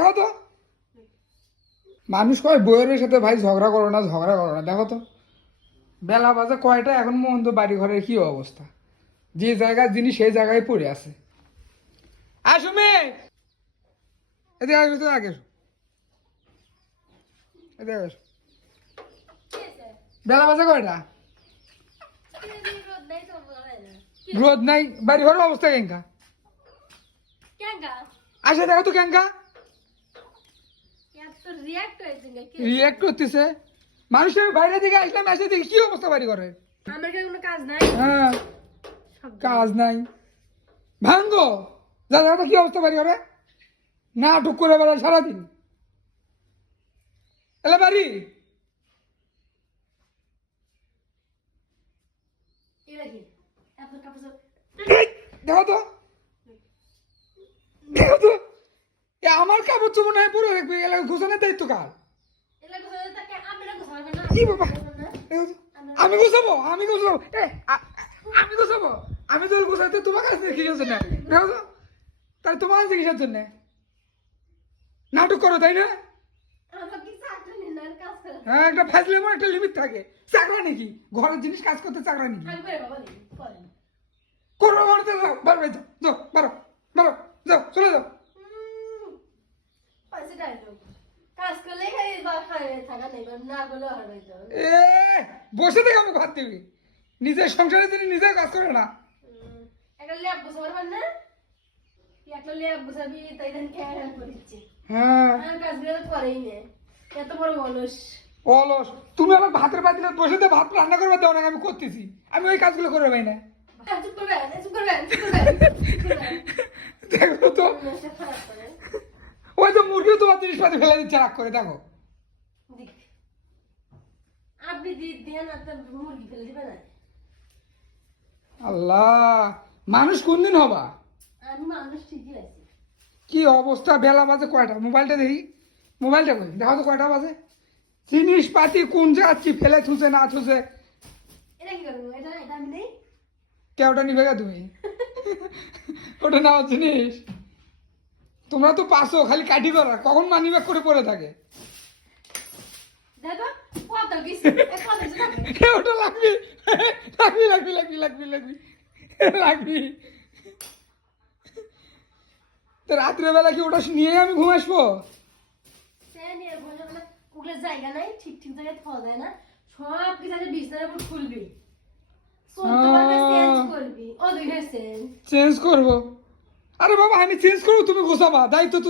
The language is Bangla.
দেখো তো মানুষ কয় বইয়ের সাথে ভাই ঝগড়া করো না দেখো তো বেলা বাজে কয়টা এখন মন্দ বাড়ি ঘরের কি অবস্থা যে জায়গায় জিনিস সেই জায়গায় পড়ে আছে আসো মেয়ে এদিকে আসো তো আগে এসো। এদিকে আসো। বেলা বাজে কয়টা রোদ নাই বাড়ি ঘরের অবস্থা কেঙ্কা আসে দেখো তো কেঙ্কা রিয়াক্ট করতেছে মানুষের বাইরে দিকে আসলাম এসে দেখি কি অবস্থা বাড়ি ঘরের হ্যাঁ কাজ নাই ভাঙ্গো যা দেখো কি অবস্থা বাড়ি ঘরে নাটক করে বেড়ায় সারাদিন এলে বাড়ি দেখো তো দেখো তো আমার কাপড় চোপড় নাই পরে রাখবে এলাকা ঘোষণার দায়িত্ব কার কি বাবা আমি গোছাবো আমি গোছাবো আমি তো গোছাতে তোমার কাছে কিসের জন্য দেখো তো তাহলে তোমার কাছে কিসের জন্য নাটক করো তাই না হ্যাঁ একটা ফ্যাসলিমো একটা লিমিট থাকে চাকরা নাকি ঘরের জিনিস কাজ করতে চাকরা নাকি করবো বাড়িতে বাড়বে যাও বারো বারো যাও চলে যাও বসে থেকে আমি ভাত দিবি নিজের সংসারে তিনি নিজে কাজ করে না অলস তুমি আমার ভাতের পাতিলে বসে ভাত রান্না করবে দাও না আমি করতেছি আমি ওই কাজগুলো করে পাই না দেখো তো ওই তো মুরগিও তোমার জিনিসপাতি ফেলে দিচ্ছে রাগ করে দেখো আল্লাহ মানুষ কোন দিন হবা কি অবস্থা বেলা বাজে কয়টা মোবাইলটা দেখি মোবাইলটা কই দেখো তো কয়টা বাজে জিনিসপাতি কোন যাচ্ছি ফেলে থুছে না থুছে কেউটা নিবে গা তুমি ওটা নেওয়ার জিনিস তোমরা তো পাসো খালি কাটি করা কখন মানি ব্যাগ করে পড়ে থাকে ওটা লাগবি লাগবি লাগবি লাগবি লাগবি লাগবি লাগবি তো রাত্রেবেলা কি ওটা নিয়ে আমি ঘুম আসবো জায়গা নাই ঠিক ঠিক জায়গায় খাওয়া যায় না সব কিছু বিছানার উপর খুলবি চেঞ্জ করবো আরে বাবা আমি চেঞ্জ করবো তুমি গোছাবা দায়িত্ব